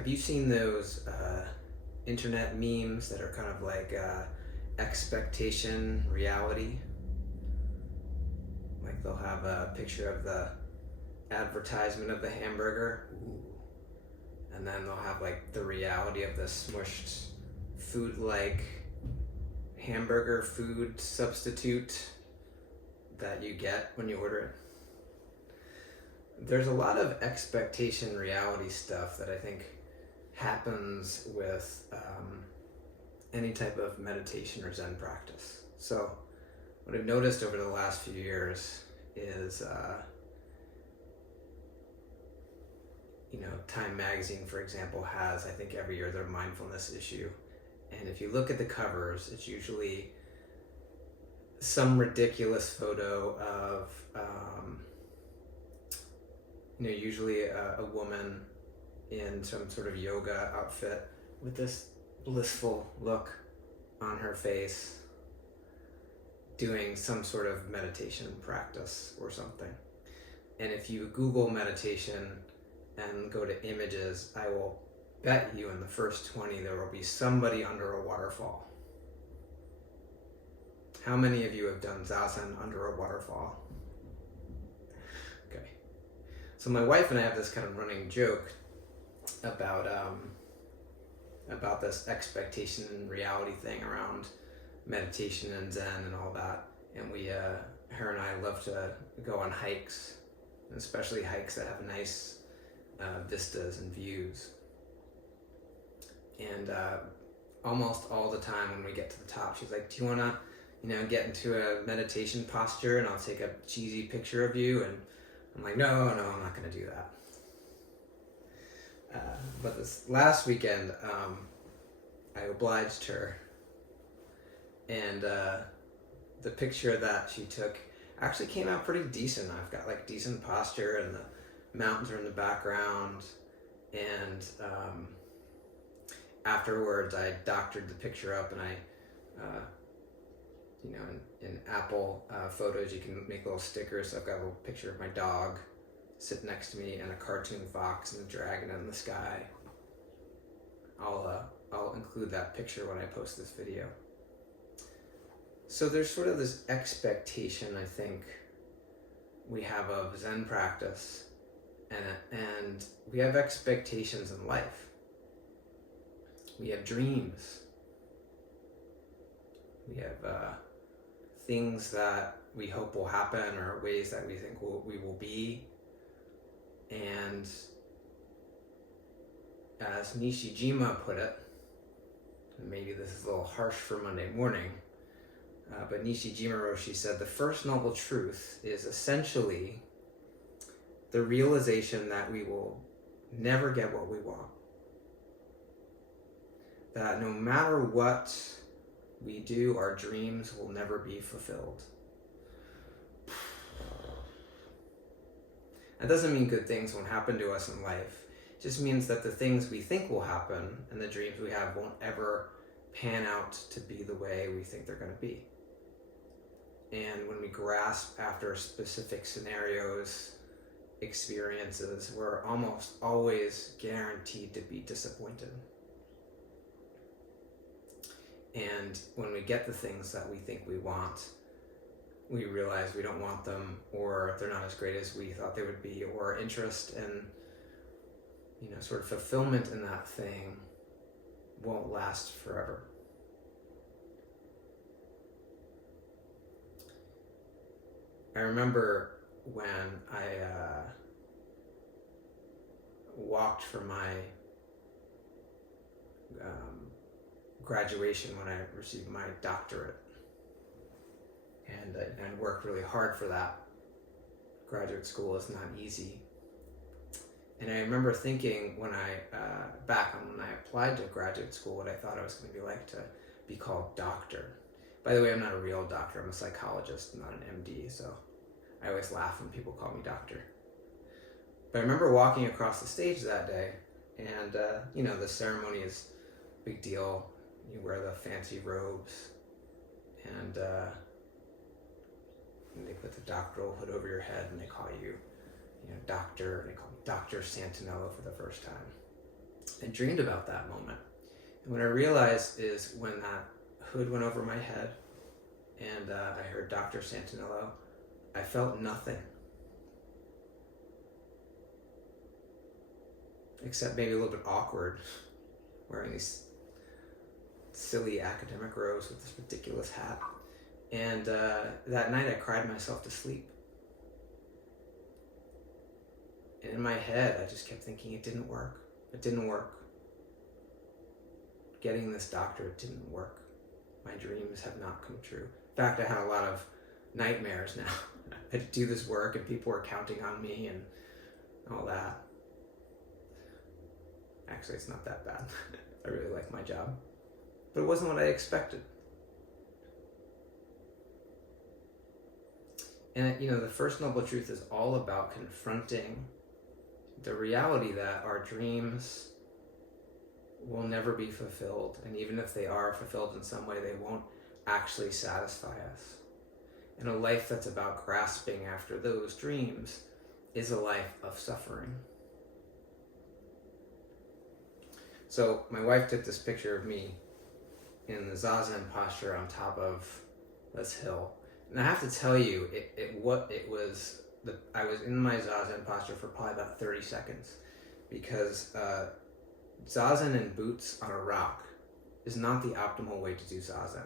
Have you seen those internet memes that are kind of like expectation reality? Like they'll have a picture of the advertisement of the hamburger, ooh, and then they'll have like the reality of the smushed food-like hamburger food substitute that you get when you order it. There's a lot of expectation reality stuff that I think happens with any type of meditation or Zen practice. So what I've noticed over the last few years is, Time Magazine, for example, has, I think every year, their mindfulness issue. And if you look at the covers, it's usually some ridiculous photo of, usually a woman in some sort of yoga outfit with this blissful look on her face, doing some sort of meditation practice or something. And if you Google meditation and go to images, I will bet you in the first 20 there will be somebody under a waterfall. How many of you have done zazen under a waterfall? Okay. So my wife and I have this kind of running joke about this expectation and reality thing around meditation and Zen and all that. And we, her and I, love to go on hikes, especially hikes that have nice vistas and views. And almost all the time when we get to the top, she's like, "Do you want to, get into a meditation posture, and I'll take a cheesy picture of you?" And I'm like, no, I'm not going to do that. But this last weekend, I obliged her, and the picture that she took actually came out pretty decent. I've got like decent posture, and the mountains are in the background, and afterwards I doctored the picture up, and I in Apple photos you can make little stickers. So I've got a little picture of my dog sitting next to me, and a cartoon fox and a dragon in the sky. I'll include that picture when I post this video. So there's sort of this expectation, I think, we have of Zen practice, and we have expectations in life. We have dreams. We have things that we hope will happen, or ways that we think we will be. And as Nishijima put it, and maybe this is a little harsh for Monday morning, but Nishijima Roshi said, the first noble truth is essentially the realization that we will never get what we want. That no matter what we do, our dreams will never be fulfilled. That doesn't mean good things won't happen to us in life. It just means that the things we think will happen and the dreams we have won't ever pan out to be the way we think they're going to be. And when we grasp after specific scenarios, experiences, we're almost always guaranteed to be disappointed. And when we get the things that we think we want, we realize we don't want them, or they're not as great as we thought they would be, or interest and sort of fulfillment in that thing won't last forever. I remember when I walked for my graduation, when I received my doctorate, and I worked really hard for that. Graduate school is not easy. And I remember thinking when back when I applied to graduate school, what I thought I was going to be like to be called doctor. By the way, I'm not a real doctor. I'm a psychologist, not an MD, so I always laugh when people call me doctor. But I remember walking across the stage that day, and the ceremony is a big deal. You wear the fancy robes, and they put the doctoral hood over your head, and they call you, doctor. They call me Dr. Santinello for the first time. I dreamed about that moment. And what I realized is when that hood went over my head and I heard Dr. Santinello, I felt nothing. Except maybe a little bit awkward, wearing these silly academic robes with this ridiculous hat. And that night I cried myself to sleep. And in my head, I just kept thinking it didn't work. It didn't work. Getting this doctorate didn't work. My dreams have not come true. In fact, I had a lot of nightmares now. I had to do this work and people were counting on me and all that. Actually, it's not that bad. I really like my job. But it wasn't what I expected. And the First Noble Truth is all about confronting the reality that our dreams will never be fulfilled. And even if they are fulfilled in some way, they won't actually satisfy us. And a life that's about grasping after those dreams is a life of suffering. So my wife took this picture of me in the zazen posture on top of this hill. And I have to tell you, I was in my zazen posture for probably about 30 seconds because zazen in boots on a rock is not the optimal way to do zazen.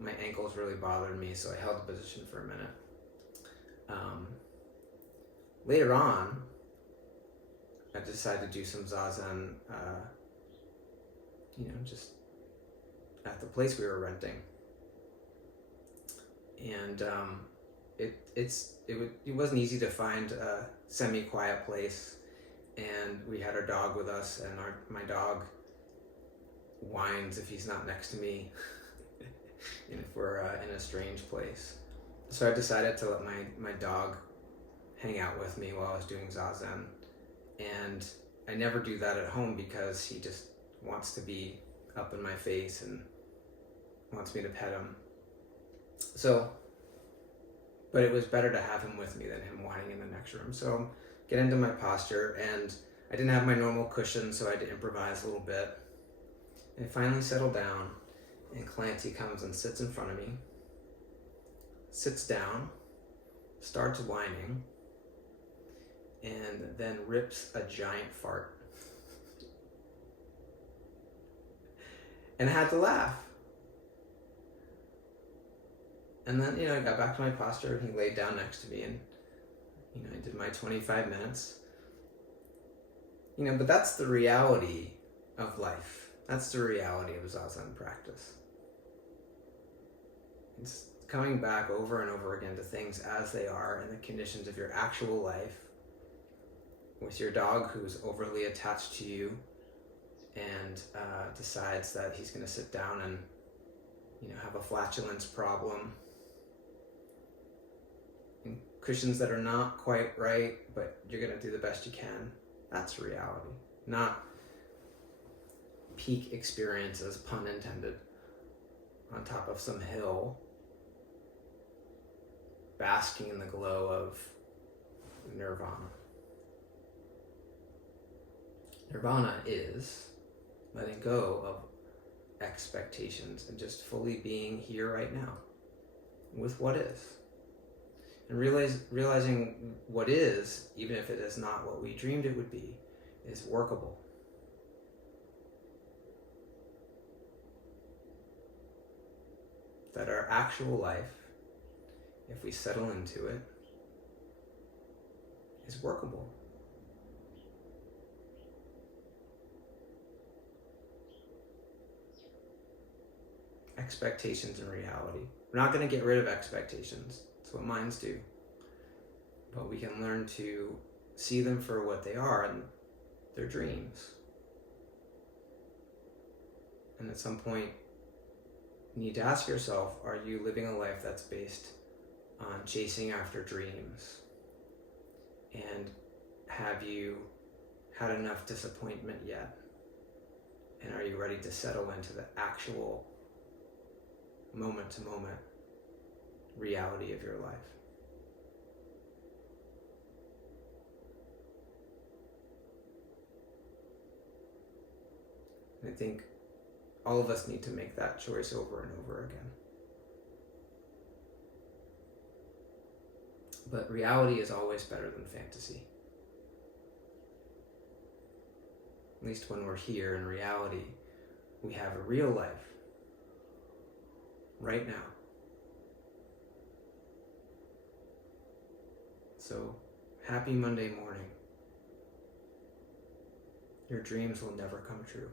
My ankles really bothered me, so I held the position for a minute. Later on, I decided to do some zazen, just at the place we were renting. And it wasn't easy to find a semi-quiet place. And we had our dog with us, and my dog whines if he's not next to me, and if we're in a strange place. So I decided to let my dog hang out with me while I was doing zazen. And I never do that at home because he just wants to be up in my face and wants me to pet him. But it was better to have him with me than him whining in the next room. So get into my posture, and I didn't have my normal cushion, so I had to improvise a little bit. And finally settled down, and Clancy comes and sits in front of me, sits down, starts whining, and then rips a giant fart. And I had to laugh. And then, I got back to my posture, and he laid down next to me, and, I did my 25 minutes. But that's the reality of life. That's the reality of zazen practice. It's coming back over and over again to things as they are in the conditions of your actual life, with your dog who's overly attached to you and decides that he's going to sit down and, have a flatulence problem. And cushions that are not quite right, but you're going to do the best you can. That's reality. Not peak experiences, pun intended, on top of some hill, basking in the glow of nirvana. Nirvana is letting go of expectations and just fully being here right now with what is. And realizing what is, even if it is not what we dreamed it would be, is workable. That our actual life, if we settle into it, is workable. Expectations and reality. We're not going to get rid of expectations. That's what minds do. But we can learn to see them for what they are, and they're dreams. And at some point, you need to ask yourself, are you living a life that's based on chasing after dreams? And have you had enough disappointment yet? And are you ready to settle into the actual moment-to-moment reality of your life? And I think all of us need to make that choice over and over again. But reality is always better than fantasy. At least when we're here in reality, we have a real life right now. So, happy Monday morning. Your dreams will never come true.